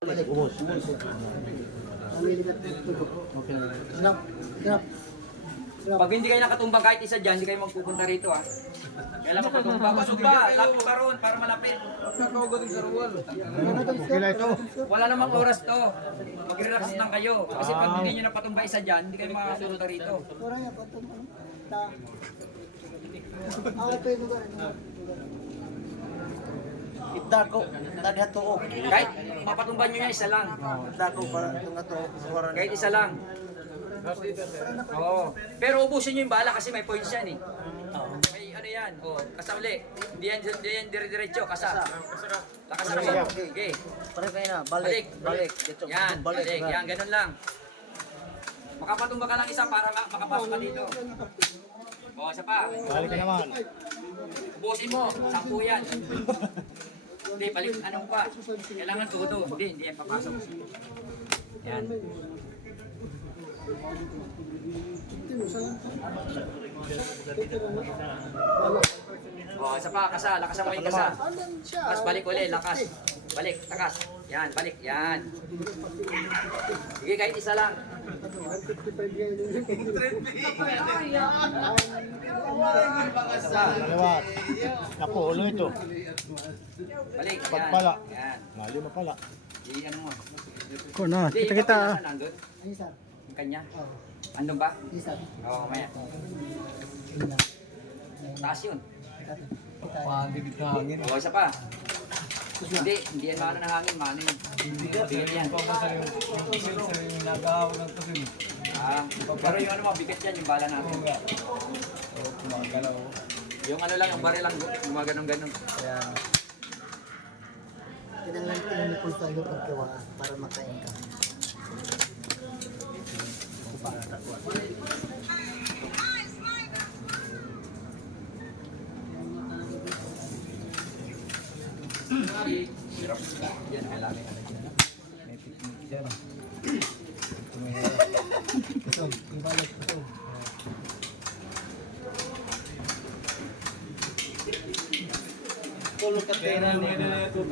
Ubos. Okay. Sarap. Sarap. Pag hindi kayo nakatumbang kahit isa dyan, hindi kayo magpupunta rito ha. Kailan magpupunta? Pasok ba? Lapit ka ron para malapit. Okay lang ito. Wala namang oras to. Mag-relax lang kayo. Kasi pag hindi nyo napatumba isa dyan, hindi kayo makapunta rito. Kurang yan. Ako pa yung lugar. Itako, daghat ko. Kahit mapatumba nyo yan, isa lang. Itako para tunga to. Kahit isa lang. Oo. Pero ubusin nyo yung bala kasi may points yan eh. May ano yan. Oh, kasa uli. Hindi yan dire-diretso. Kasa. Lakasan mo. Okay. Pare kayo na, balik. Balik. Dito. Yan. Balik. Balik. Yan. Ganun lang. Makapatumba ka lang isa para makapasok ka dito. O, isa pa. Balik ka naman. Ubusin mo. 10 yan. Hindi, balik. Anong pa? Kailangan todo. Hindi yan papasok. Yan. Oh, isa pa, kasa, lakasan mo yung kasa. Lakas, balik uli, lakas. Balik, lakas. Yan, balik, yan. Sige, kahit isa lang. Malawat. Naku, ulo ito. Balik, yan. Pagpala. Yan. Malo na pala. Di, ano mo. Ko na, Di, kita-kita. ikaw, nasa nandun? Ay, sir. Yung kanya? Andun ba? Isa. Oo, maya. Taas yun. Oo, isa pa. Hindi yan maano ng hangin, maano yun. Bigat yan. Ah, pero yung ano mo, bigat yan, yung bala natin. Yung ano lang, yung baril lang, gumaganong-ganon. Kinanglan mo po tayo pagkawa para makain ka. Yan, kailangan ka na dyan. May picnic dyan. Ito, ibalik ito. Tulog ka pera niya. Ito,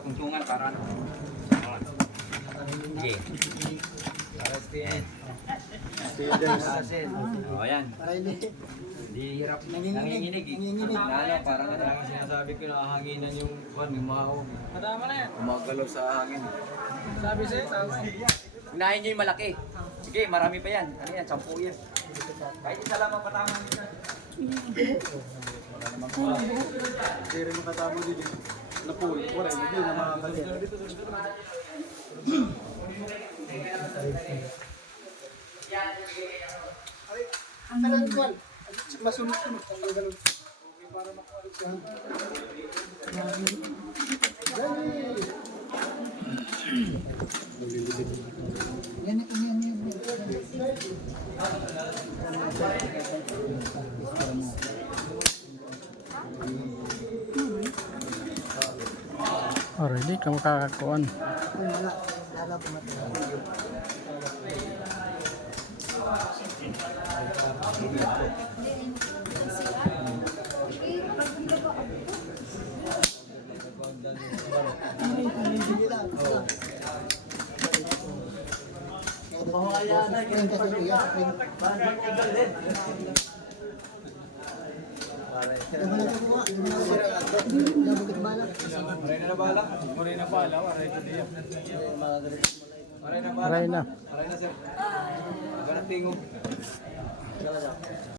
kuntungan para ano. Sige. O, yan. Para hindi. Di hirap. Nanginginig eh. Lalo, parang ano. Sinasabi ko na hanginan yung mahawag. Madama na yan. Umagalaw sa hangin. Sabi sa'yo, tama eh. Unahin nyo yung malaki. Sige, marami pa yan. Ano yan, 10 yan. Kahit isa lang ang patama nyo. Hindi rin makatama dito. Napul. Wala, hindi na makakalit. Kalan ko. Masunod-sunod. Ang ganun. Para makalit siya. Yan ito yan. Already, ka makakakuan. Wala. Lala po natin. Maray na bala. Maray na bala. Maray na diya. Maray na bala. Aray na. Maray na sir. Ganatingog.